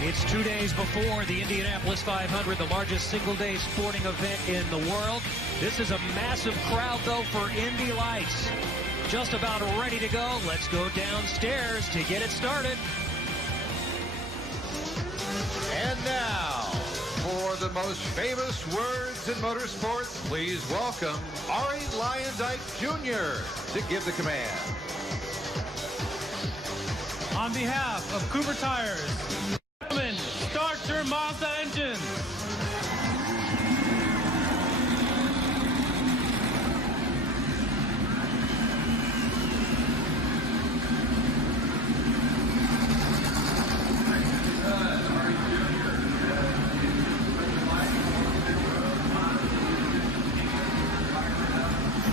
It's 2 days before the Indianapolis 500, the largest single-day sporting event in the world. This is a massive crowd, though, for Indy Lights. Just about ready to go. Let's go downstairs to get it started. And now, for the most famous words in motorsports, please welcome Arie Luyendyk Jr. to give the command. On behalf of Cooper Tires, start your Mazda engine.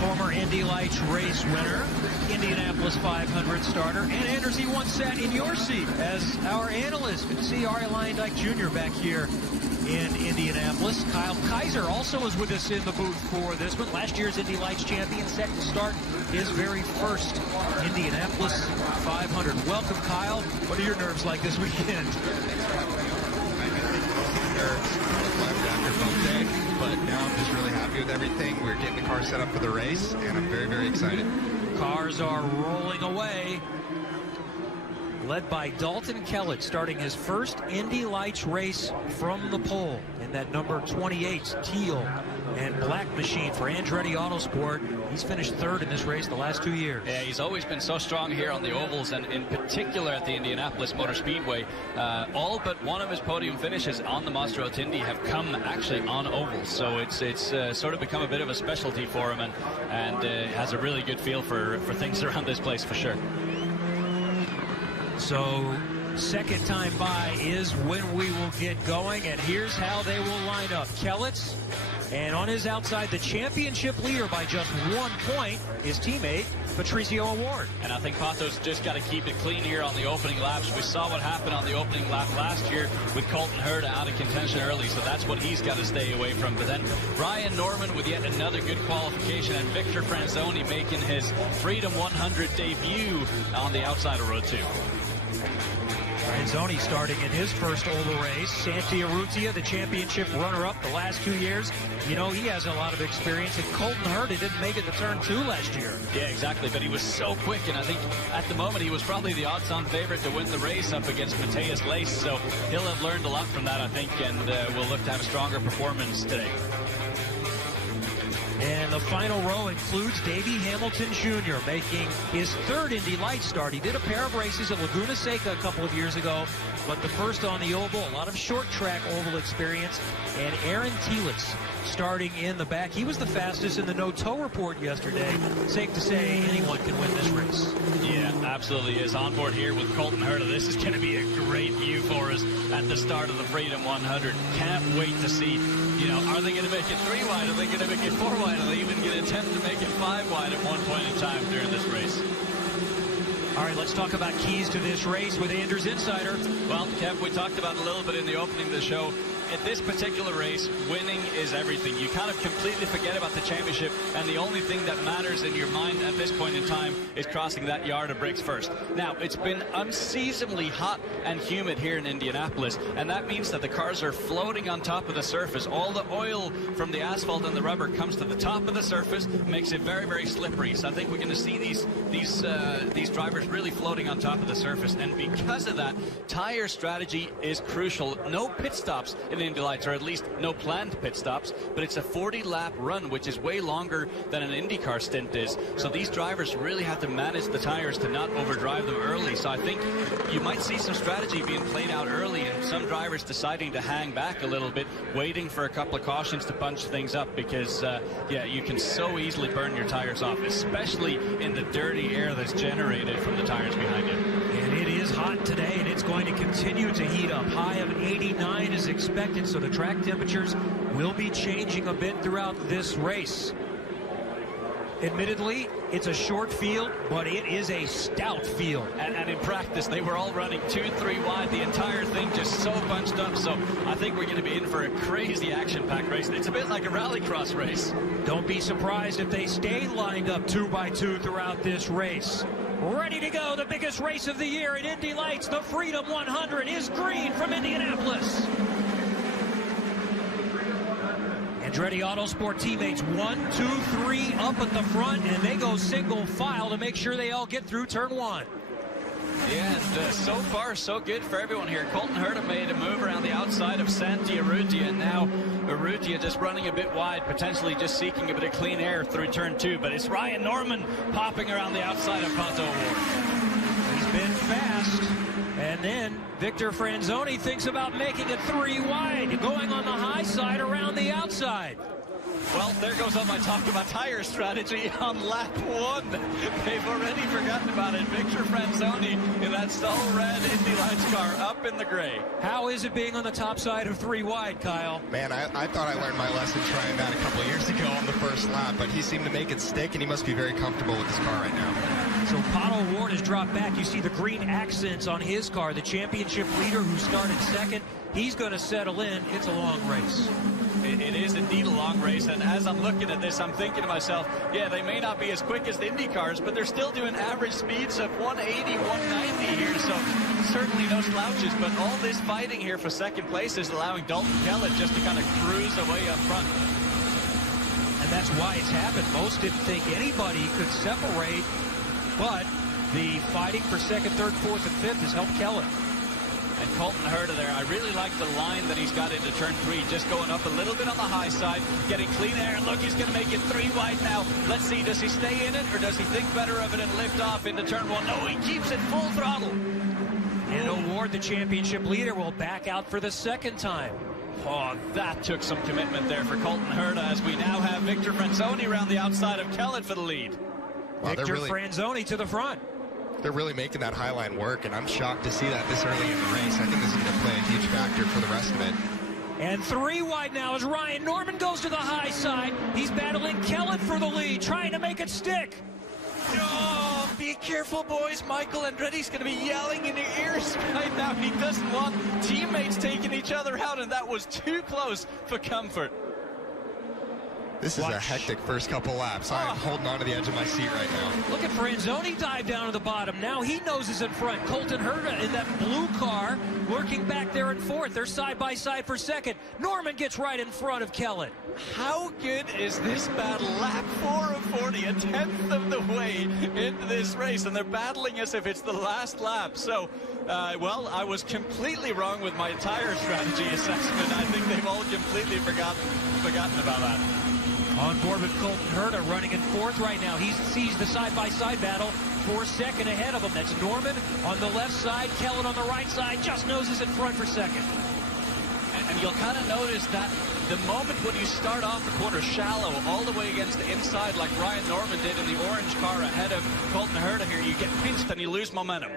Former Indy Lights race winner, Indianapolis 500 starter, and Anders, he once sat in your seat as our analyst. Good to see Arie Luyendyk Jr. back here in Indianapolis. Kyle Kaiser also was with us in the booth for this one. Last year's Indy Lights champion, set to start his very first Indianapolis 500. Welcome, Kyle. What are your nerves like this weekend? Nerves. After both day, but now I'm just really happy with everything. We're getting the car set up for the race, and I'm very, very excited. Cars are rolling away, led by Dalton Kellett, starting his first Indy Lights race from the pole in that number 28 teal and black machine for Andretti Autosport. He's finished third in this race the last 2 years. Yeah, he's always been so strong here on the ovals, and in particular at the Indianapolis Motor Speedway. All but one of his podium finishes on the Monster Truck Indy have come actually on ovals, so it's sort of become a bit of a specialty for him, and has a really good feel for things around this place for sure. So second time by is when we will get going, and here's how they will line up. Kellett's, and on his outside, the championship leader by just 1 point, his teammate Patricio Award. And I think Pato's just got to keep it clean here on the opening laps. We saw what happened on the opening lap last year with Colton Herta out of contention early, so that's what he's got to stay away from. But then Ryan Norman with yet another good qualification, and Victor Franzoni making his Freedom 100 debut on the outside of Road 2. Franzoni starting in his first oval race. Santi Urrutia, the championship runner-up the last 2 years. You know, he has a lot of experience, and Colton Herta didn't make it to turn 2 last year. Yeah, exactly, but he was so quick, and I think at the moment he was probably the odds-on favorite to win the race up against Matthias Lace, so he'll have learned a lot from that, I think, and will look to have a stronger performance today. And the final row includes Davey Hamilton Jr. making his third Indy Lights start. He did a pair of races at Laguna Seca a couple of years ago, but the first on the oval, a lot of short track oval experience. And Aaron Telitz starting in the back. He was the fastest in the no-tow report yesterday. Safe to say anyone can win this race. Yeah, absolutely is. On board here with Colton Herta. This is going to be a great view for us at the start of the Freedom 100. Can't wait to see, you know, are they going to make it 3 wide? Are they going to make it 4 wide? Are they even going to attempt to make it 5 wide at one point in time during this race? All right, let's talk about keys to this race with Anders Insider. Well, Kev, we talked about it a little bit in the opening of the show. At this particular race, winning is everything. You kind of completely forget about the championship, and the only thing that matters in your mind at this point in time is crossing that yard of bricks first. Now, it's been unseasonably hot and humid here in Indianapolis, and that means that the cars are floating on top of the surface. All the oil from the asphalt and the rubber comes to the top of the surface, makes it very, very slippery. So I think we're going to see these drivers really floating on top of the surface, and because of that, tire strategy is crucial. No pit stops in Indy Lights, or at least no planned pit stops, but it's a 40-lap run, which is way longer than an IndyCar stint is. So these drivers really have to manage the tires to not overdrive them early. So I think you might see some strategy being played out early, and some drivers deciding to hang back a little bit, waiting for a couple of cautions to punch things up, because yeah, you can so easily burn your tires off, especially in the dirty air that's generated from the tires behind you. And it is hot today, and it's going to continue to heat up. High of 89 is expected, so the track temperatures will be changing a bit throughout this race. Admittedly, it's a short field, but it is a stout field. And in practice, they were all running 2-3 wide. The entire thing just so bunched up. So I think we're going to be in for a crazy action-packed race. It's a bit like a rallycross race. Don't be surprised if they stay lined up 2 by 2 throughout this race. ready to go. The biggest race of the year at Indy Lights. The Freedom 100 is green from Indianapolis. Andretti Autosport teammates 1, 2, 3 up at the front, and they go single file to make sure they all get through turn 1. Yeah, and so far, so good for everyone here. Colton Herta made a move around the outside of Santi Urrutia, and now Urrutia just running a bit wide, potentially just seeking a bit of clean air through turn 2. But it's Ryan Norman popping around the outside of Pato O'Ward. He's been fast. And then Victor Franzoni thinks about making it 3 wide, going on the high side around the outside. Well, there goes on my talk about tire strategy on lap 1. They've already forgotten about it. Victor Franzoni in that dull red Indy Lights car up in the gray. How is it being on the top side of 3 wide, Kyle? Man, I thought I learned my lesson trying that a couple of years ago on the first lap, but he seemed to make it stick, and he must be very comfortable with his car right now. So Pato O'Ward has dropped back. You see the green accents on his car. The championship leader who started second, he's going to settle in. It's a long race. It is indeed a long race, and as I'm looking at this, I'm thinking to myself, yeah, they may not be as quick as the Indy cars, but they're still doing average speeds of 180, 190 here, so certainly no slouches. But all this fighting here for second place is allowing Dalton Kellett just to kind of cruise away up front. And that's why it's happened. Most didn't think anybody could separate, but the fighting for second, third, fourth, and fifth has helped Kellett. And Colton Herta there, I really like the line that he's got into turn 3, just going up a little bit on the high side, getting clean air, and look, he's going to make it 3 wide now. Let's see, does he stay in it, or does he think better of it and lift off into turn 1? No, he keeps it full throttle. And O'Ward, the championship leader, will back out for the second time. Oh, that took some commitment there for Colton Herta, as we now have Victor Franzoni around the outside of Kellett for the lead. Wow, Victor Franzoni to the front. They're really making that high line work, and I'm shocked to see that this early in the race. I think this is going to play a huge factor for the rest of it. And 3 wide now as Ryan Norman goes to the high side. He's battling Kellett for the lead, trying to make it stick. Oh, be careful, boys. Michael Andretti's going to be yelling in your ears right now. He doesn't want teammates taking each other out, and that was too close for comfort. This is a hectic first couple laps. I'm holding on to the edge of my seat right now. Look at Franzoni dive down to the bottom. Now he noses in front. Colton Herta in that blue car lurking back there in fourth. They're side by side for second. Norman gets right in front of Kellett. How good is this battle? Lap 4 of 40, a tenth of the way into this race, and they're battling as if it's the last lap. So, well, I was completely wrong with my tire strategy assessment. I think they've all completely forgotten about that. On board with Colton Herta running in fourth right now. He sees the side-by-side battle for second ahead of him. That's Norman on the left side, Kellett on the right side, just noses in front for second. And you'll kind of notice that the moment when you start off the corner shallow, all the way against the inside like Ryan Norman did in the orange car ahead of Colton Herta here, you get pinched and you lose momentum.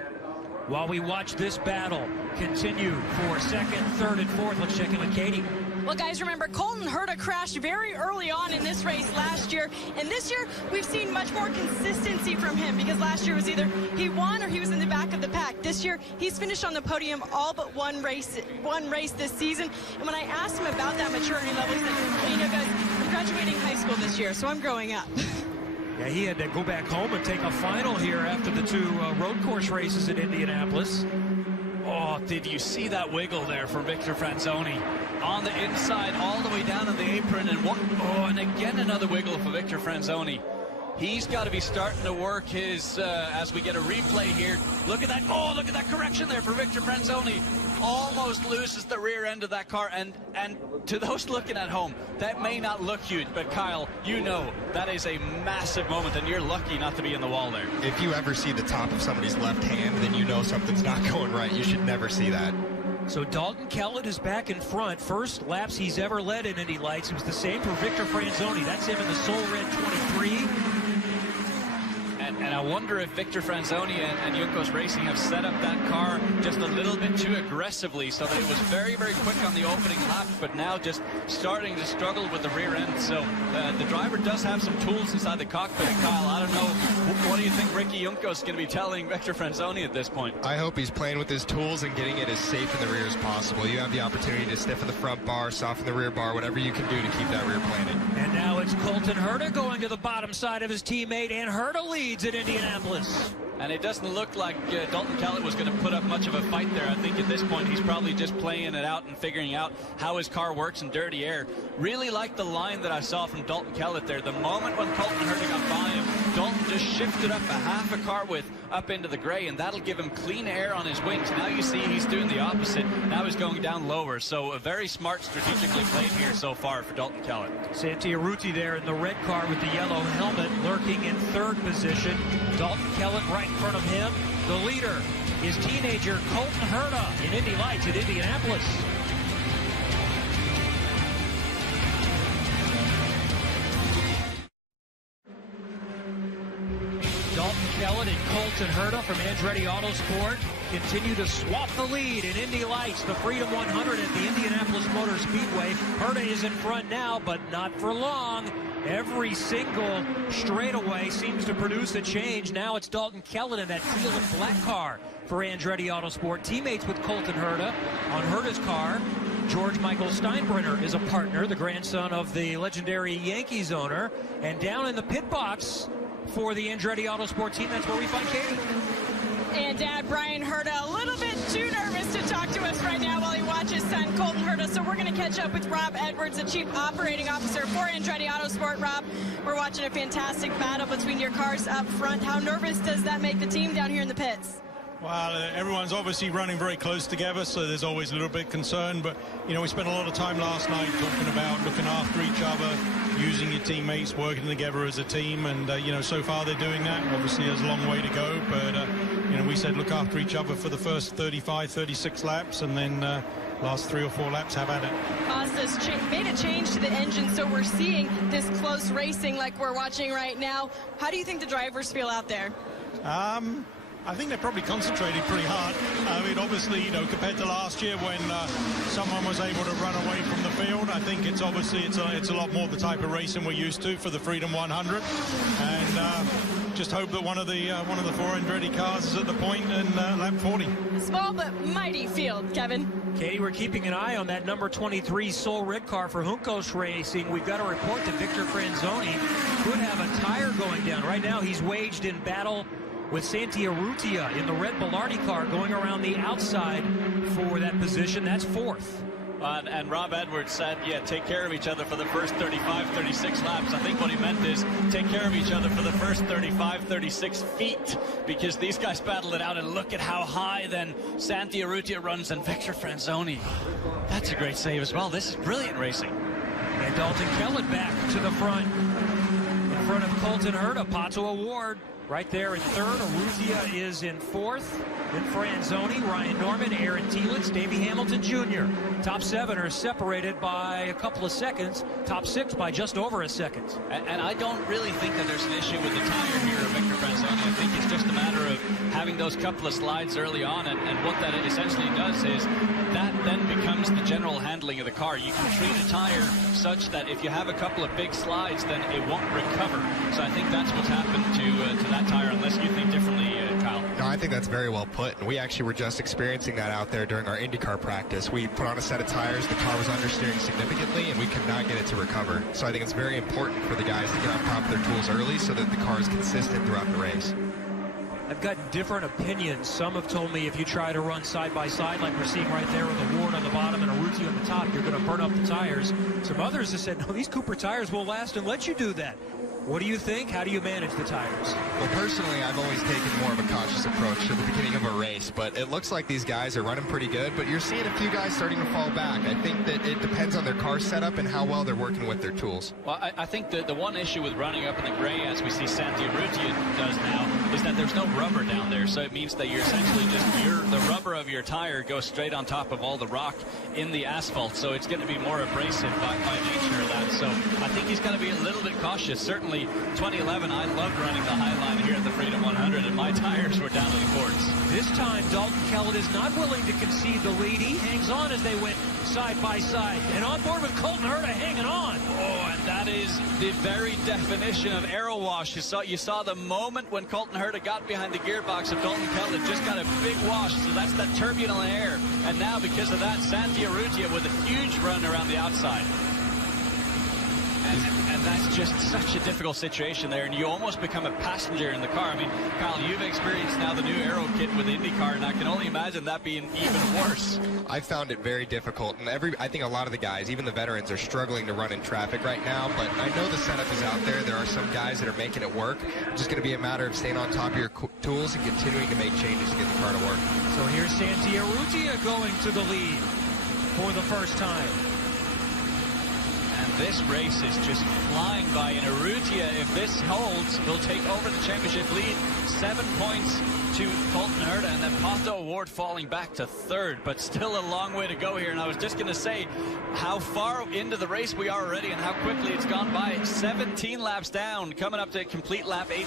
While we watch this battle continue for second, third, and fourth, let's check in with Katie. Well, guys, remember, Colton Herta crashed very early on in this race last year. And this year, we've seen much more consistency from him, because last year was either he won or he was in the back of the pack. This year, he's finished on the podium all but one race this season. And when I asked him about that maturity level, he said, well, you know, guys, I'm graduating high school this year, so I'm growing up. Yeah, he had to go back home and take a final here after the 2 road course races in Indianapolis. Oh, did you see that wiggle there for Victor Franzoni? On the inside, all the way down on the apron, and and again another wiggle for Victor Franzoni. He's got to be starting to work his, as we get a replay here. Look at that, look at that correction there for Victor Franzoni. Almost loses the rear end of that car, and to those looking at home, that may not look huge, but Kyle, you know that is a massive moment, and you're lucky not to be in the wall there. If you ever see the top of somebody's left hand, then you know something's not going right. You should never see that. So Dalton Kellett is back in front. First laps he's ever led in Indy Lights. It was the same for Victor Franzoni. That's him in the Soul Red 23. And I wonder if Victor Franzoni and Juncos Racing have set up that car just a little bit too aggressively, so that it was very, very quick on the opening lap, but now just starting to struggle with the rear end. So the driver does have some tools inside the cockpit. Kyle, I don't know, what do you think Ricky Juncos is going to be telling Victor Franzoni at this point? I hope he's playing with his tools and getting it as safe in the rear as possible. You have the opportunity to stiffen the front bar, soften the rear bar, whatever you can do to keep that rear planted. And now it's Colton Herta going to the bottom side of his teammate, and Herta leads at Indianapolis. And it doesn't look like Dalton Kellett was going to put up much of a fight there. I think at this point he's probably just playing it out and figuring out how his car works in dirty air. Really like the line that I saw from Dalton Kellett there. The moment when Colton Herta got by him, Dalton just shifted up a half a car width up into the gray, and that'll give him clean air on his wings. Now you see he's doing the opposite. Now he's going down lower. So a very smart, strategically played here so far for Dalton Kellett. Santi Urruti there in the red car with the yellow helmet, lurking in third position. Dalton Kellett right in front of him. The leader is teenager Colton Herta in Indy Lights at Indianapolis. Dalton Kellett and Colton Herta from Andretti Autosport continue to swap the lead in Indy Lights, the Freedom 100 at the Indianapolis Motor Speedway. Herta is in front now, but not for long. Every single straightaway seems to produce a change. Now it's Dalton Kellett in that teal and black car for Andretti Autosport. Teammates with Colton Herta on Herta's car. George Michael Steinbrenner is a partner, the grandson of the legendary Yankees owner. And down in the pit box for the Andretti Autosport team, that's where we find Katie. And Dad Brian Herta a little bit too nervous to talk to us right now while he watches son Colton Herta. So we're going to catch up with Rob Edwards, the Chief Operating Officer for Andretti Autosport. Rob, we're watching a fantastic battle between your cars up front. How nervous does that make the team down here in the pits? Well, everyone's obviously running very close together, so there's always a little bit of concern. But, you know, we spent a lot of time last night talking about looking after each other, using your teammates, working together as a team. And, you know, so far they're doing that. Obviously, there's a long way to go. But, you know, we said look after each other for the first 35, 36 laps. And then last 3 or 4 laps, have at it. Costas made a change to the engine, so we're seeing this close racing like we're watching right now. How do you think the drivers feel out there? I think they're probably concentrating pretty hard. I mean, obviously, you know, compared to last year when someone was able to run away from the field, I think it's obviously it's a lot more the type of racing we're used to for the Freedom 100. And just hope that one of the 4 Andretti cars is at the point in lap 40. Small but mighty field, Kevin. Katie, we're keeping an eye on that number 23 Soul Red car for Juncos Racing. We've got a report that Victor Franzoni could have a tire going down. Right now, he's waged in battle with Santi Urrutia in the red Bilardi car going around the outside for that position. That's fourth. And Rob Edwards said, yeah, take care of each other for the first 35, 36 laps. I think what he meant is take care of each other for the first 35, 36 feet, because these guys battle it out. And look at how high then Santi Urrutia runs, and Victor Franzoni. That's a great save as well. This is brilliant racing. And Dalton Kellett back to the front. In front of Colton Herta, Pato Award right there in third. Urrutia is in fourth. Then Franzoni, Ryan Norman, Aaron Telitz, Davey Hamilton Jr. Top 7 are separated by a couple of seconds. Top 6 by just over a second. And I don't really think that there's an issue with the tire here of Victor Franzoni. I think it's just a matter of having those couple of slides early on. And what that essentially does is that then becomes the general handling of the car. You can treat a tire such that if you have a couple of big slides, then it won't recover. So I think that's what's happened to that tire, unless you think differently, Kyle. No, I think that's very well put. And we actually were just experiencing that out there during our IndyCar practice. We put on a set of tires, the car was understeering significantly, and we could not get it to recover. So I think it's very important for the guys to get on top of their tools early so that the car is consistent throughout the race. I've gotten different opinions. Some have told me if you try to run side by side like we're seeing right there with Award on the bottom and Urrutia on the top, you're going to burn up the tires. Some others have said, no, these Cooper tires will last and let you do that. What do you think? How do you manage the tires? Well, personally, I've always taken more of a cautious approach to the beginning of a race, but it looks like these guys are running pretty good, but you're seeing a few guys starting to fall back. I think that it depends on their car setup and how well they're working with their tools. Well, I think that the one issue with running up in the gray, as we see Santi Urrutia does now, is that there's no rubber down there, so it means that you're essentially the rubber of your tire goes straight on top of all the rock in the asphalt, so it's going to be more abrasive by nature of that. So I think he's going to be a little bit cautious. Certainly 2011, I loved running the high line here at the Freedom 100, and my tires were down to the courts. This time, Dalton Kellett is not willing to concede the lead. He hangs on as they went side by side. And on board with Colton Herta hanging on. Oh, and that is the very definition of aero wash. You saw the moment when Colton Herta got behind the gearbox of Dalton Kellett, just got a big wash. So that's that turbulent air. And now, because of that, Santi Urrutia with a huge run around the outside. And that's just such a difficult situation there, and you almost become a passenger in the car. I mean, Kyle, you've experienced now the new aero kit with IndyCar, and I can only imagine that being even worse. I found it very difficult, and I think a lot of the guys, even the veterans, are struggling to run in traffic right now, but I know the setup is out there. There are some guys that are making it work. It's just going to be a matter of staying on top of your tools and continuing to make changes to get the car to work. So here's Santi Urrutia going to the lead for the first time. And this race is just flying by, and Urrutia, if this holds, will take over the championship lead. 7 points to Colton Herta, and then Pato O'Ward falling back to third, but still a long way to go here. And I was just going to say how far into the race we are already and how quickly it's gone by. 17 laps down, coming up to complete lap 18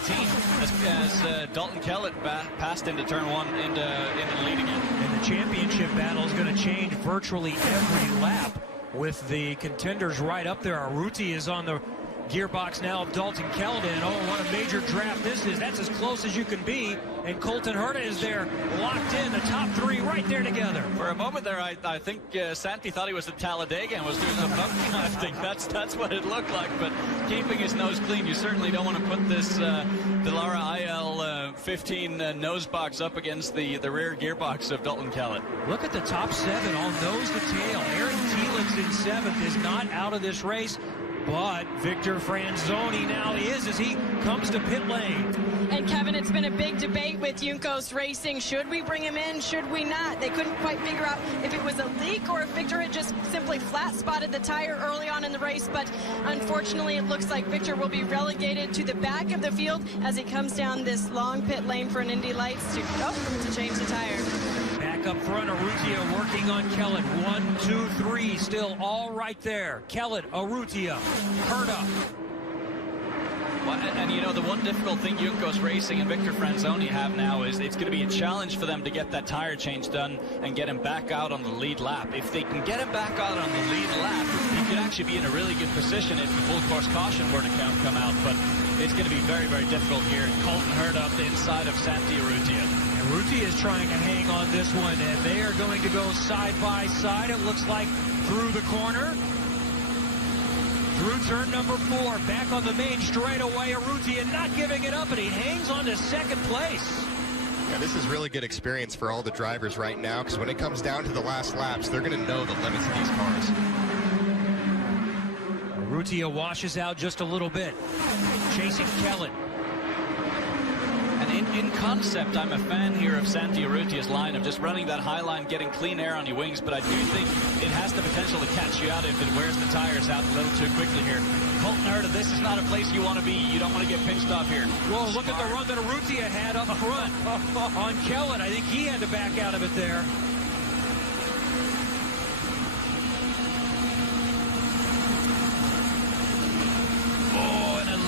as Dalton Kellett passed into turn one into the lead again. And the championship battle is going to change virtually every lap, with the contenders right up there. Urrutia is on the gearbox now of Dalton Kellett, and oh, what a major draft this is. That's as close as you can be, and Colton Herta is there locked in, the top three right there together. For a moment there, I think Santi thought he was at Talladega and was doing some bump drafting. That's what it looked like, but keeping his nose clean. You certainly don't want to put this Dallara IL-15 nose box up against the rear gearbox of Dalton Kellett. Look at the top seven, all nose to tail. Aaron Telix in seventh is not out of this race, but Victor Franzoni now is as he comes to pit lane. And Kevin, it's been a big debate with Juncos Racing. Should we bring him in? Should we not? They couldn't quite figure out if it was a leak or if Victor had just simply flat spotted the tire early on in the race. But unfortunately, it looks like Victor will be relegated to the back of the field as he comes down this long pit lane for an Indy Lights to change the tire. Back up front, Urrutia working on Kellett. 1, 2, 3, still all right there. Kellett, Urrutia, Herta. Well, and you know, the one difficult thing Juncos Racing and Victor Franzoni have now is it's going to be a challenge for them to get that tire change done and get him back out on the lead lap. If they can get him back out on the lead lap, he could actually be in a really good position if the full course caution were to come out. But it's going to be very, very difficult here. Colton Herta up the inside of Santi Urrutia. Urrutia is trying to hang on this one, and they are going to go side by side. It looks like through the corner. Through turn number 4, back on the main straightaway. Urrutia not giving it up, and he hangs on to second place. Yeah, this is really good experience for all the drivers right now, because when it comes down to the last laps, they're going to know the limits of these cars. Urrutia washes out just a little bit, chasing Kellett. And in concept, I'm a fan here of Santi Urrutia's line of just running that high line, getting clean air on your wings, but I do think it has the potential to catch you out if it wears the tires out a little too quickly here. Colton Herta, this is not a place you want to be. You don't want to get pinched off here. Whoa, look at the run that Urrutia had up front on Kellett. I think he had to back out of it there.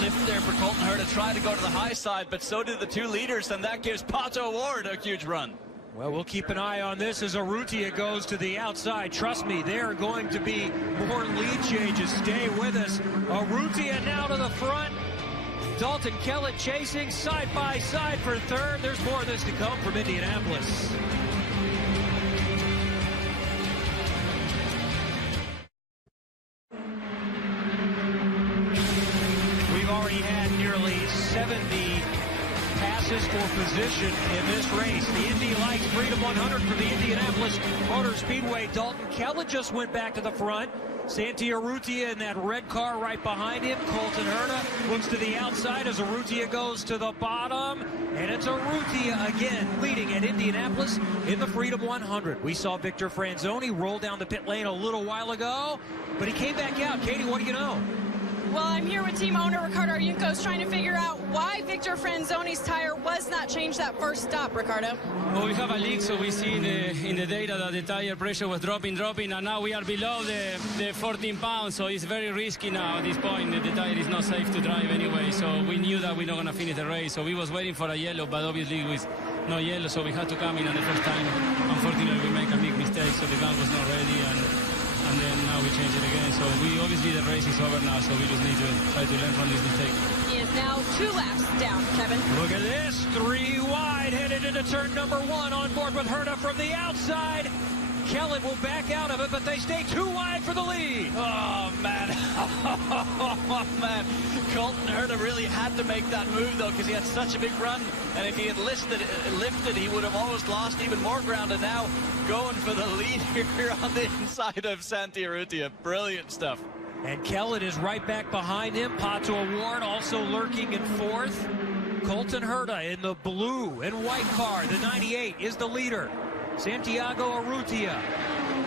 Lift there for Colton Herta, try to go to the high side, but so did the two leaders, and that gives Pato O'Ward a huge run. Well, we'll keep an eye on this as Urrutia goes to the outside. Trust me, there are going to be more lead changes. Stay with us. Urrutia now to the front. Dalton Kellett chasing side by side for third. There's more of this to come from Indianapolis. Already had nearly 70 passes for position in this race. The Indy Lights Freedom 100 for the Indianapolis Motor Speedway. Dalton Kellett just went back to the front. Santi Urrutia in that red car right behind him. Colton Herta looks to the outside as Urrutia goes to the bottom. And it's Urrutia again leading at Indianapolis in the Freedom 100. We saw Victor Franzoni roll down the pit lane a little while ago, but he came back out. Katie, what do you know? Well, I'm here with team owner Ricardo Juncos trying to figure out why Victor Franzoni's tire was not changed that first stop, Ricardo. Well, we have a leak, so we see in the data that the tire pressure was dropping, and now we are below the 14 pounds, so it's very risky now at this point. The tire is not safe to drive anyway, so we knew that we're not going to finish the race. So we was waiting for a yellow, but obviously with no yellow, so we had to come in, and the first time, unfortunately, we make a big mistake, so the gun was not ready, and then now we change it again. So we obviously the race is over now, so we just need to try to learn from this mistake. He is now 2 laps down, Kevin. Look at this, 3 wide, headed into turn number 1, on board with Herta from the outside. Kellett will back out of it, but they stay too wide for the lead. Oh, man. Oh, man. Colton Herta really had to make that move, though, because he had such a big run. And if he had lifted, he would have almost lost even more ground. And now going for the lead here on the inside of Santi Urrutia. Brilliant stuff. And Kellett is right back behind him. Pato O'Ward also lurking in fourth. Colton Herta in the blue and white car. The 98 is the leader. Santiago Urrutia,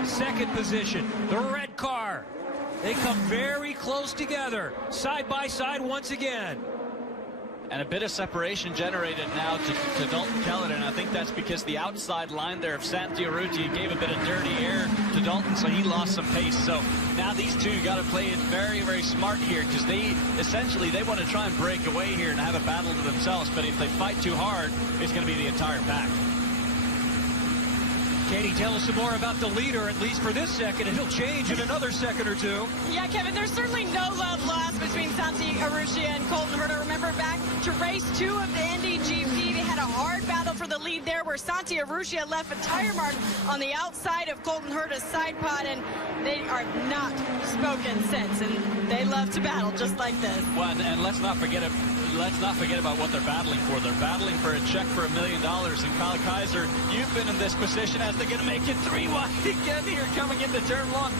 second position. The red car. They come very close together, side by side once again. And a bit of separation generated now to Dalton Kellett, and I think that's because the outside line there of Santi Urrutia gave a bit of dirty air to Dalton, so he lost some pace. So now these two got to play it very, very smart here, because they want to try and break away here and have a battle to themselves. But if they fight too hard, it's going to be the entire pack. Katie, tell us some more about the leader, at least for this second. It'll change in another second or two. Yeah, Kevin, there's certainly no love lost between Santi Urrutia and Colton Herta. Remember back to race 2 of the Indy GP, they had a hard battle for the lead there, where Santi Urrutia left a tire mark on the outside of Colton Herta's side pod, and they are not spoken since, and they love to battle just like this. Well, and let's not forget about what they're battling for. They're battling for a check for $1 million. And Kyle Kaiser, you've been in this position as they're going to make it 3 wide again here coming into turn 1.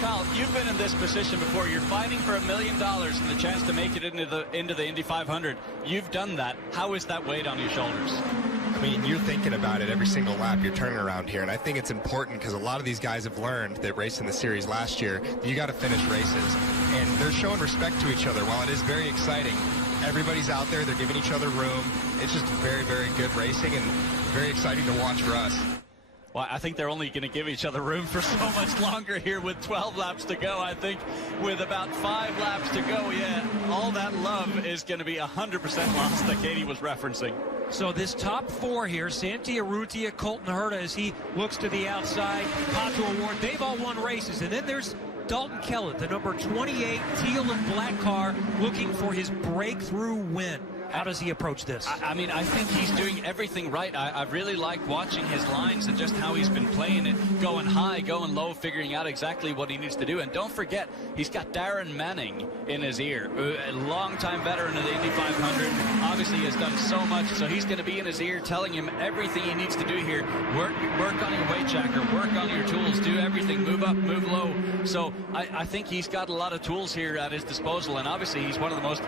Kyle, you've been in this position before. You're fighting for $1 million and the chance to make it into the Indy 500. You've done that. How is that weight on your shoulders? I mean, you're thinking about it every single lap you're turning around here, and I think it's important because a lot of these guys have learned that racing the series last year, you got to finish races, and they're showing respect to each other. While it is very exciting, everybody's out there, they're giving each other room. It's just very, very good racing and very exciting to watch for us. Well, I think they're only going to give each other room for so much longer here with 12 laps to go. I think with about 5 laps to go, yeah, all that love is going to be 100% lost that Katie was referencing. So this top 4 here, Santi Urrutia, Colton Herta, as he looks to the outside, Pato O'Ward, they've all won races. And then there's Dalton Kellett, the number 28 teal and black car, looking for his breakthrough win. How does he approach this? I mean, I think he's doing everything right. I really like watching his lines and just how he's been playing it, going high, going low, figuring out exactly what he needs to do. And don't forget, he's got Darren Manning in his ear, a longtime veteran of the Indy 500. Obviously, he has done so much, so he's going to be in his ear telling him everything he needs to do here. Work on your weight jacker, work on your tools, do everything, move up, move low. So I think he's got a lot of tools here at his disposal, and obviously he's one of the most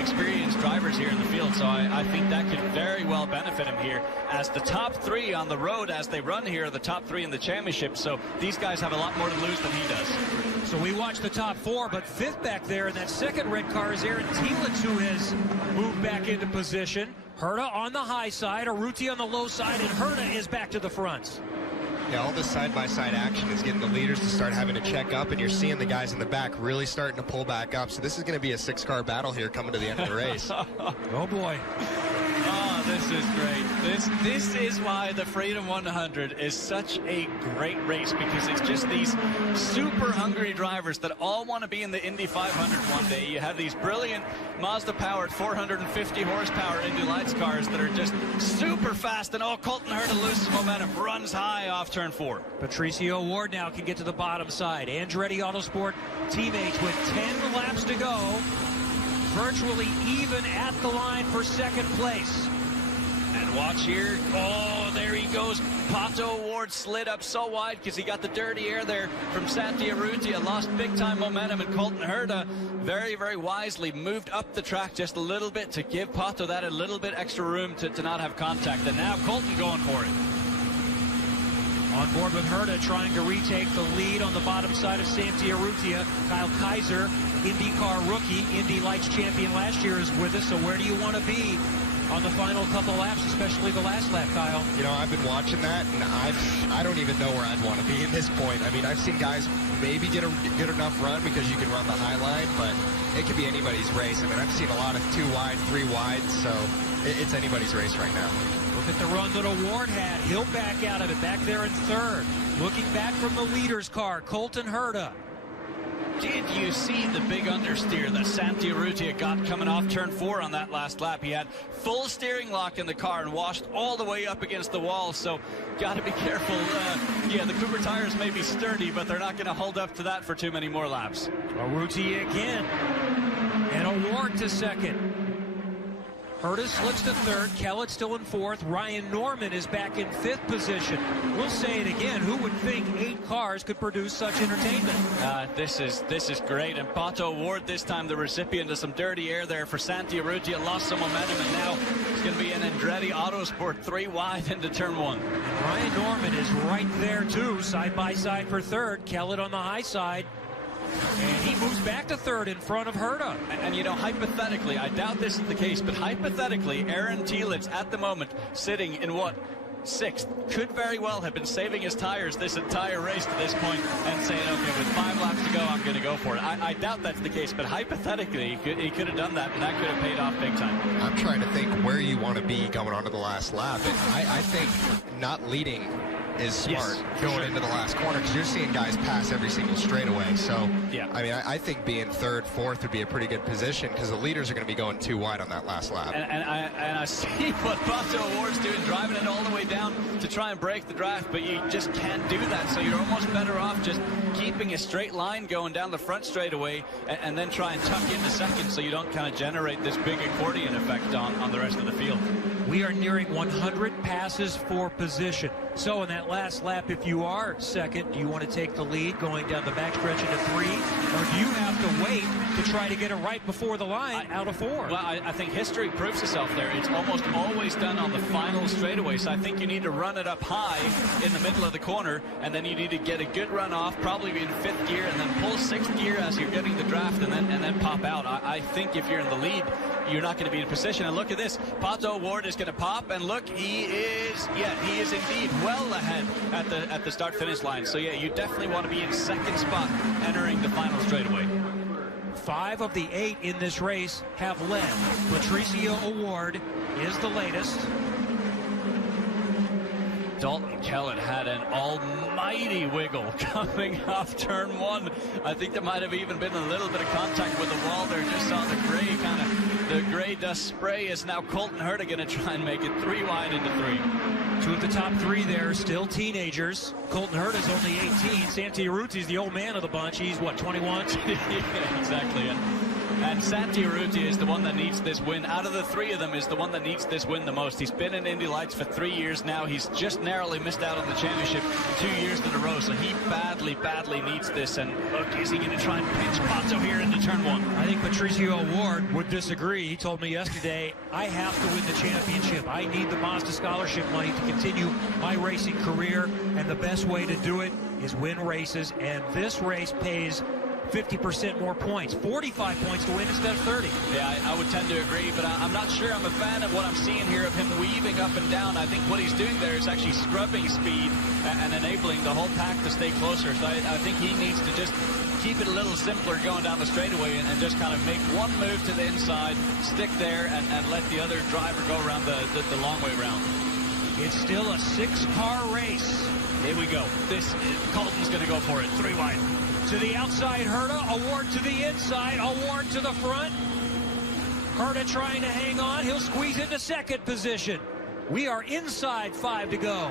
experienced drivers here in the field, so I think that could very well benefit him here, as the top 3 on the road as they run here are the top 3 in the championship, so these guys have a lot more to lose than he does. So we watched the top 4, but 5th back there in that second red car is Aaron Telitz, who has moved back into position. Herta on the high side, Urrutia on the low side, and Herta is back to the front. Yeah, all this side-by-side action is getting the leaders to start having to check up, and you're seeing the guys in the back really starting to pull back up. So this is going to be a 6-car battle here coming to the end of the race. Oh, boy. Oh, this is great. This is why the Freedom 100 is such a great race, because it's just these super hungry drivers that all want to be in the Indy 500 one day. You have these brilliant Mazda-powered 450 horsepower Indy Lights cars that are just super fast, and Colton Herta loses momentum, runs high off turn 4. Patricio O'Ward now can get to the bottom side. Andretti Autosport teammates with 10 laps to go, virtually even at the line for second place. And watch here. Oh, there he goes. Pato O'Ward slid up so wide because he got the dirty air there from Santi Urrutia. Lost big-time momentum, and Colton Herta very, very wisely moved up the track just a little bit to give Pato that a little bit extra room to not have contact. And now Colton going for it. On board with Herta, trying to retake the lead on the bottom side of Santi Urrutia. Kyle Kaiser, IndyCar rookie, Indy Lights champion last year, is with us. So where do you want to be on the final couple laps, especially the last lap, Kyle? You know, I've been watching that, and I don't even know where I'd want to be at this point. I mean, I've seen guys maybe get a good enough run because you can run the high line, but it could be anybody's race. I mean, I've seen a lot of 2 wide, 3 wide, so it's anybody's race right now. Look at the run that O'Ward had. He'll back out of it, back there in 3rd. Looking back from the leader's car, Colton Herta. Did you see the big understeer that Santi Urrutia got coming off turn 4 on that last lap? He had full steering lock in the car and washed all the way up against the wall, so got to be careful. Yeah, the Cooper tires may be sturdy, but they're not going to hold up to that for too many more laps. Urrutia again, and Award to second. Herta slips to third, Kellett still in fourth, Ryan Norman is back in fifth position. We'll say it again, who would think 8 cars could produce such entertainment? This is great, and Pato Award this time the recipient of some dirty air there for Santi Urrutia, lost some momentum, and now it's going to be an Andretti Autosport 3 wide into turn 1. Ryan Norman is right there too, side by side for third, Kellett on the high side. And he moves back to third in front of Herta. And you know, hypothetically, I doubt this is the case, but hypothetically, Aaron Telitz at the moment sitting in what? 6th, could very well have been saving his tires this entire race to this point and saying, okay, with 5 laps to go, I'm going to go for it. I doubt that's the case, but hypothetically, he could have done that, and that could have paid off big time. I'm trying to think where you want to be going on to the last lap, and I think not leading is smart going into the last corner, because you're seeing guys pass every single straightaway. So, yeah. I mean, I think being third, fourth would be a pretty good position, because the leaders are going to be going too wide on that last lap. And I see what Pato Award's doing, driving it all the way down to try and break the draft, but you just can't do that. So you're almost better off just keeping a straight line going down the front straightaway and then try and tuck into second so you don't kind of generate this big accordion effect on the rest of the field. We are nearing 100 passes for position. So in that last lap, if you are second, do you want to take the lead going down the backstretch into 3? Or do you have to wait to try to get it right before the line out of 4? Well, I think history proves itself there. It's almost always done on the final straightaway. So I think you need to run it up high in the middle of the corner, and then you need to get a good run off, probably in 5th gear, and then pull 6th gear as you're getting the draft, and then pop out. I think if you're in the lead, you're not going to be in position. And look at this. Pato Award is going to pop, and look, he is indeed well ahead at the start-finish line. So, yeah, you definitely want to be in second spot entering the final straightaway. 5 of the 8 in this race have led. Patricio Award is the latest. Dalton Kellett had an almighty wiggle coming off turn 1. I think there might have even been a little bit of contact with the wall there. Just saw the gray dust spray. Is now Colton Herta going to try and make it 3 wide into 3. 2 of the top 3 there, still teenagers. Colton Herta's only 18. Santi Urrutia's the old man of the bunch. He's, what, 21? Yeah, exactly. And Santi Urrutia is the one that needs this win. Out of the 3 of them is the one that needs this win the most. He's been in Indy Lights for 3 years now. He's just narrowly missed out on the championship 2 years in a row. So he badly needs this. And look, is he going to try and pinch Pato here into turn 1? I think Patricio Award would disagree. He told me yesterday, I have to win the championship. I need the Mazda scholarship money to continue my racing career. And the best way to do it is win races. And this race pays 50% more points, 45 points to win instead of 30. Yeah, I would tend to agree, but I'm not sure I'm a fan of what I'm seeing here of him weaving up and down. I think what he's doing there is actually scrubbing speed and enabling the whole pack to stay closer. So I think he needs to just keep it a little simpler going down the straightaway and just kind of make one move to the inside, stick there, and let the other driver go around the long way around. It's still a 6-car race. Here we go. Colton's going to go for it. 3 wide. To the outside, Herta. Award to the inside. Award to the front. Herta trying to hang on. He'll squeeze into second position. We are inside 5 to go.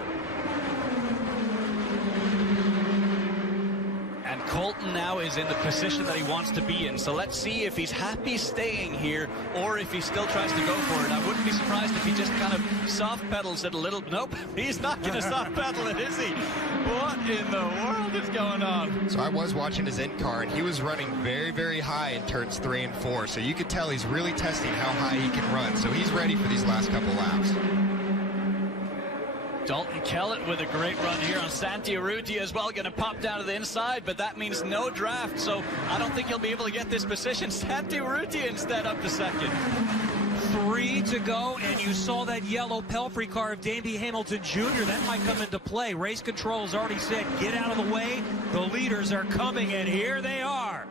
And Colton now is in the position that he wants to be in. So let's see if he's happy staying here or if he still tries to go for it. I wouldn't be surprised if he just kind of soft pedals it a little. Nope, he's not going to soft pedal it, is he? What in the world is going on? So I was watching his in-car, and he was running very high in turns 3 and 4. So you could tell he's really testing how high he can run. So he's ready for these last couple laps. Dalton Kellett with a great run here on Santi Urrutia as well, going to pop down to the inside, but that means no draft, so I don't think he'll be able to get this position. Santi Urrutia instead up to second. 3 to go, and you saw that yellow Pelfrey car of Davey Hamilton Jr. That might come into play. Race control has already said, get out of the way. The leaders are coming, and here they are.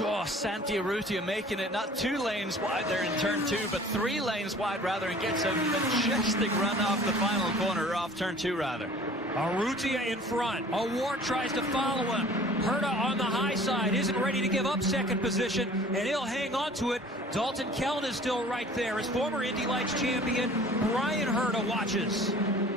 Oh, Santi Urrutia making it not 2 lanes wide there in turn 2, but 3 lanes wide rather, and gets a majestic run off the final corner, or off turn 2 rather. Urrutia in front. Award tries to follow him. Herta on the high side, isn't ready to give up second position, and he'll hang on to it. Dalton Kellett is still right there. His former Indy Lights champion, Brian Herta, watches.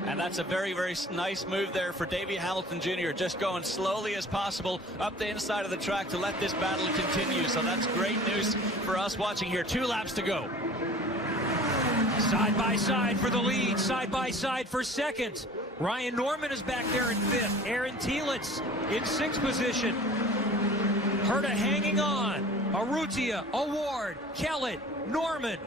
And that's a very, very nice move there for Davey Hamilton Jr., just going slowly as possible up the inside of the track to let this battle continue. So that's great news for us watching here. 2 laps to go. Side by side for the lead, side by side for second. Ryan Norman is back there in 5th. Aaron Thielitz in 6th position. Herta hanging on. Urrutia, Award, Kellett, Norman.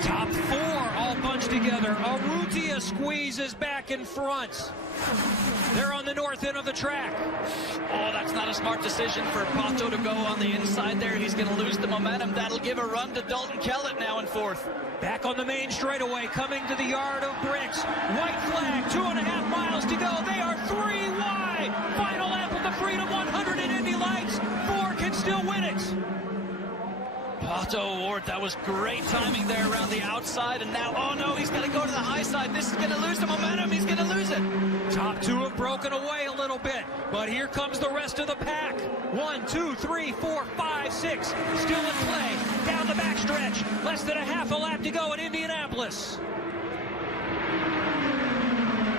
Top 4 all bunched together. Urrutia squeezes back in front. They're on the north end of the track. Oh, that's not a smart decision for Pato to go on the inside there. He's going to lose the momentum. That'll give a run to Dalton Kellett now in 4th. Back on the main straightaway, coming to the yard of bricks. White flag, 2.5 miles to go. They are 3 wide. Final lap of the Freedom 100 in Indy Lights. 4 can still win it. Pato Award, that was great timing there around the outside, and now, oh no, he's got to go to the high side. This is going to lose the momentum. He's going to lose it. Top 2 have broken away a little bit, but here comes the rest of the pack. 1, 2, 3, 4, 5, 6, still in play. Down the backstretch, less than a half a lap to go at Indianapolis.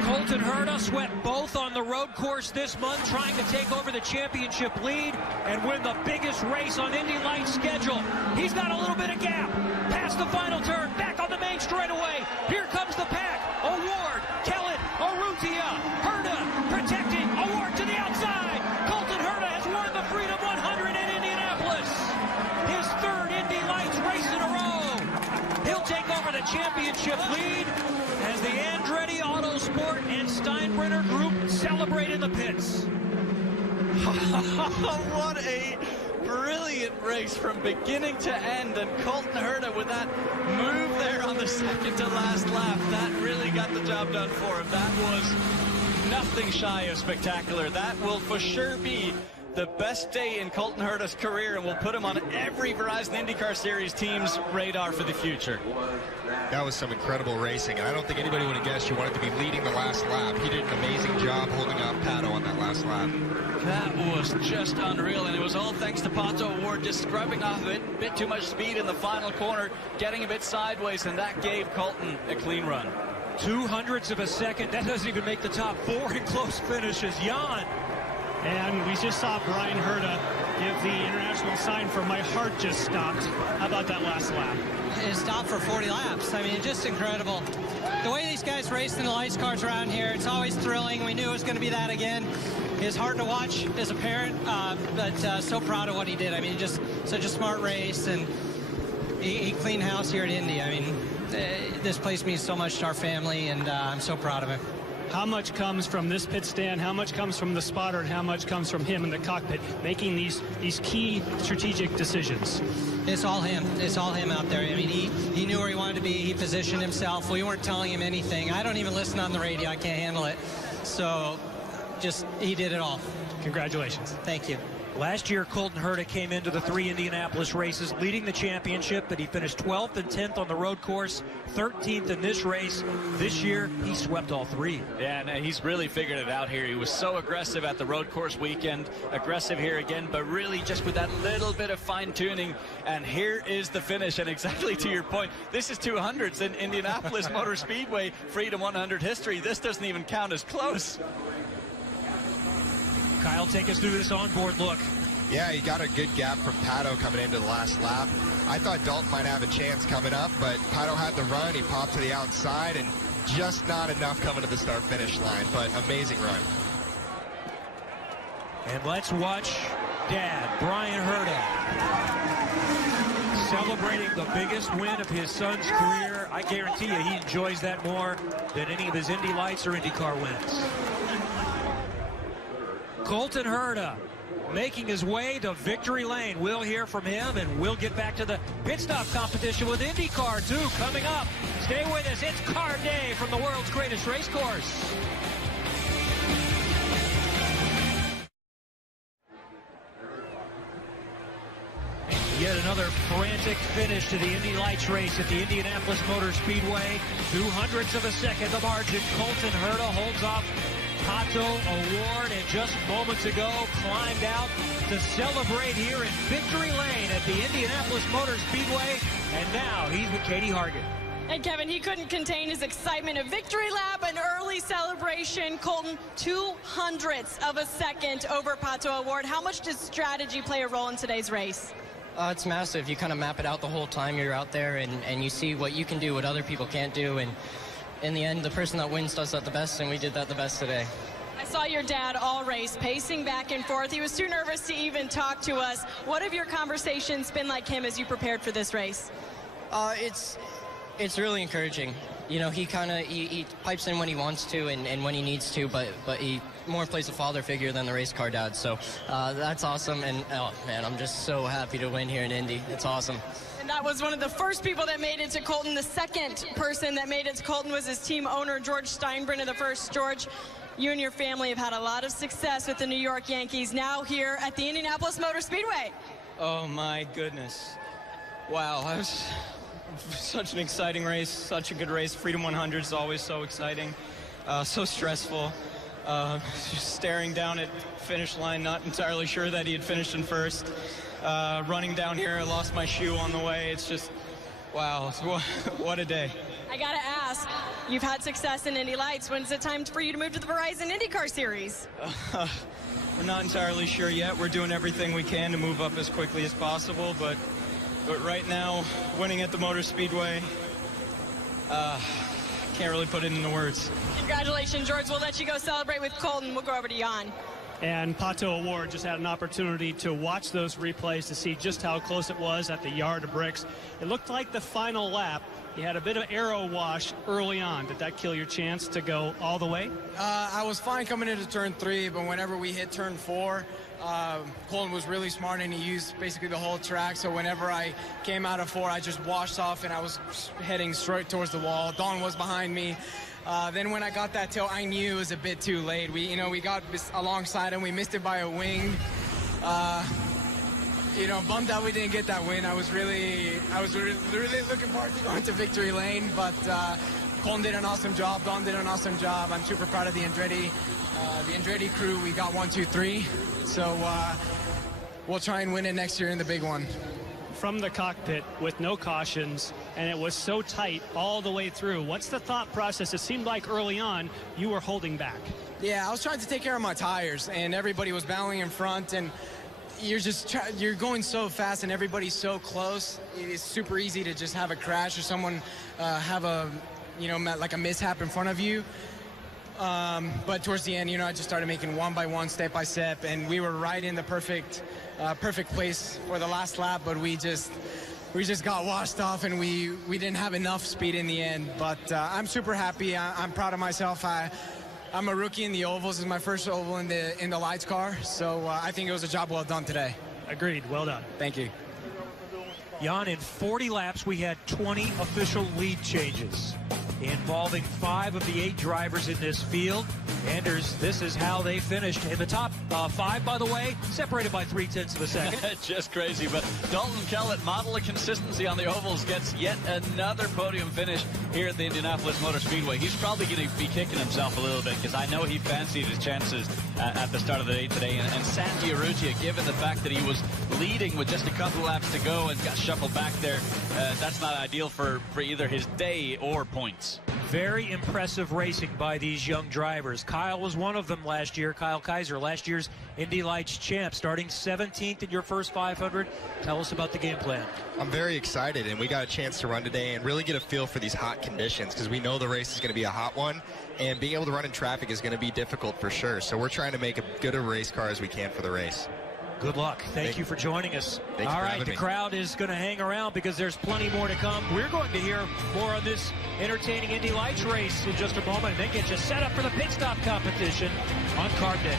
Colton Herta swept both on the road course this month, trying to take over the championship lead and win the biggest race on Indy Lights' schedule. He's got a little bit of gap. Past the final turn, back on the main straightaway. Here comes the pack. Award, Kellett, Urrutia, Herta protecting. Award to the outside. Colton Herta has won the Freedom 100 in Indianapolis. His 3rd Indy Lights race in a row. He'll take over the championship lead as the Andretti Autosport and Steinbrenner Group celebrate in the pits. What a brilliant race from beginning to end, and Colton Herta with that move there on the second to last lap, that really got the job done for him. That was nothing shy of spectacular. That will for sure be the best day in Colton Herta's career, and will put him on every Verizon IndyCar Series team's radar for the future. That was some incredible racing, and I don't think anybody would have guessed you wanted to be leading the last lap. He did an amazing job holding up Pato on that last lap. That was just unreal, and it was all thanks to Pato Award just scrubbing off a bit too much speed in the final corner, getting a bit sideways, and that gave Colton a clean run. 0.02 of a second. That doesn't even make the top 4 in close finishes. Jan. And we just saw Brian Herta give the international sign for "my heart just stopped." How about that last lap? It stopped for 40 laps. I mean, just incredible. The way these guys race in the lights cars around here, it's always thrilling. We knew it was going to be that again. It's hard to watch as a parent, but so proud of what he did. I mean, just such a smart race, and he cleaned house here at Indy. I mean, this place means so much to our family, and I'm so proud of him. How much comes from this pit stand, how much comes from the spotter, and how much comes from him in the cockpit making these key strategic decisions? It's all him. It's all him out there. I mean, he knew where he wanted to be. He positioned himself. We weren't telling him anything. I don't even listen on the radio. I can't handle it. So just, he did it all. Congratulations. Thank you. Last year, Colton Herta came into the 3 Indianapolis races, leading the championship, but he finished 12th and 10th on the road course, 13th in this race. This year, he swept all 3. Yeah, and he's really figured it out here. He was so aggressive at the road course weekend, aggressive here again, but really just with that little bit of fine-tuning. And here is the finish, and exactly to your point, this is 200s in Indianapolis Motor Speedway Freedom 100 history. This doesn't even count as close. Kyle, take us through this onboard look. Yeah, he got a good gap from Pato coming into the last lap. I thought Dalton might have a chance coming up, but Pato had the run. He popped to the outside, and just not enough coming to the start-finish line, but amazing run. And let's watch Dad, Brian Herta, celebrating the biggest win of his son's career. I guarantee you he enjoys that more than any of his Indy Lights or IndyCar wins. Colton Herta making his way to victory lane. We'll hear from him, and we'll get back to the pit stop competition with IndyCar 2 coming up. Stay with us. It's car day from the world's greatest race course. Yet another frantic finish to the Indy Lights race at the Indianapolis Motor Speedway. 0.02 of a second the margin. Colton Herta holds off Pato O'Ward, and just moments ago climbed out to celebrate here in victory lane at the Indianapolis Motor Speedway. And now he's with Katie Hargan. And Kevin, he couldn't contain his excitement. A victory lap, an early celebration. Colton, 0.02 of a second over Pato O'Ward. How much does strategy play a role in today's race? It's massive. You kind of map it out the whole time you're out there, and you see what you can do, what other people can't do. And in the end, the person that wins does that the best, and we did that the best today. I saw your dad all race, pacing back and forth. He was too nervous to even talk to us. What have your conversations been like him as you prepared for this race? It's really encouraging. You know, he pipes in when he wants to and when he needs to, but he more plays a father figure than the race car dad. So that's awesome. And, oh, man, I'm just so happy to win here in Indy. It's awesome. And that was one of the first people that made it to Colton. The second person that made it to Colton was his team owner, George Steinbrenner, the first. George, you and your family have had a lot of success with the New York Yankees, now here at the Indianapolis Motor Speedway. Oh, my goodness. Wow, that was such an exciting race, such a good race. Freedom 100 is always so exciting, so stressful. Just staring down at finish line, not entirely sure that he had finished in first. Running down here, I lost my shoe on the way. It's just, wow, what a day. I gotta ask, you've had success in Indy Lights. When's it time for you to move to the Verizon IndyCar Series? We're not entirely sure yet. We're doing everything we can to move up as quickly as possible, but right now, winning at the Motor Speedway, can't really put it into words. Congratulations, George. We'll let you go celebrate with Colton. We'll go over to Jan. And Pato O'Ward just had an opportunity to watch those replays to see just how close it was at the yard of bricks. It looked like the final lap, he had a bit of aero wash early on. Did that kill your chance to go all the way? I was fine coming into turn 3, but whenever we hit turn 4, Colton was really smart and he used basically the whole track. So whenever I came out of 4, I just washed off and I was heading straight towards the wall. Don was behind me. Then when I got that tail, I knew it was a bit too late. We got alongside him. We missed it by a wing. Bummed that we didn't get that win. I was really looking forward to going to victory lane, but Colton did an awesome job. Don did an awesome job. I'm super proud of the Andretti crew. We got 1, 2, 3. So we'll try and win it next year in the big one. From the cockpit with no cautions, and it was so tight all the way through. What's the thought process? It seemed like early on you were holding back. Yeah, I was trying to take care of my tires, and everybody was battling in front, and you're going so fast, and everybody's so close. It's super easy to just have a crash or someone have a, like a mishap in front of you. But towards the end, I just started making one by one, step by step, and we were right in the perfect place for the last lap, but we just got washed off, and we didn't have enough speed in the end. But I'm super happy. I'm proud of myself. I'm a rookie in the ovals. This is my first oval in the lights car, so I think it was a job well done today. Agreed. Well done. Thank you. Jan, in 40 laps, we had 20 official lead changes involving 5 of the 8 drivers in this field. Anders, this is how they finished in the top 5, by the way, separated by 0.3 of a second. Just crazy, but Dalton Kellett, model of consistency on the ovals, gets yet another podium finish here at the Indianapolis Motor Speedway. He's probably going to be kicking himself a little bit because I know he fancied his chances at the start of the day today. And Santi Arrugia, given the fact that he was leading with just a couple laps to go and got shuffled back there, that's not ideal for either his day or points. Very impressive racing by these young drivers. Kyle was one of them last year. Kyle Kaiser, last year's Indy Lights champ, starting 17th in your first 500. Tell us about the game plan. I'm very excited, and we got a chance to run today and really get a feel for these hot conditions because we know the race is going to be a hot one, and being able to run in traffic is going to be difficult for sure. So we're trying to make as good a race car as we can for the race. Good luck. Thank you for joining us. All right, the crowd is going to hang around because there's plenty more to come. We're going to hear more on this entertaining Indy Lights race in just a moment and then get you set up for the pit stop competition on Car Day.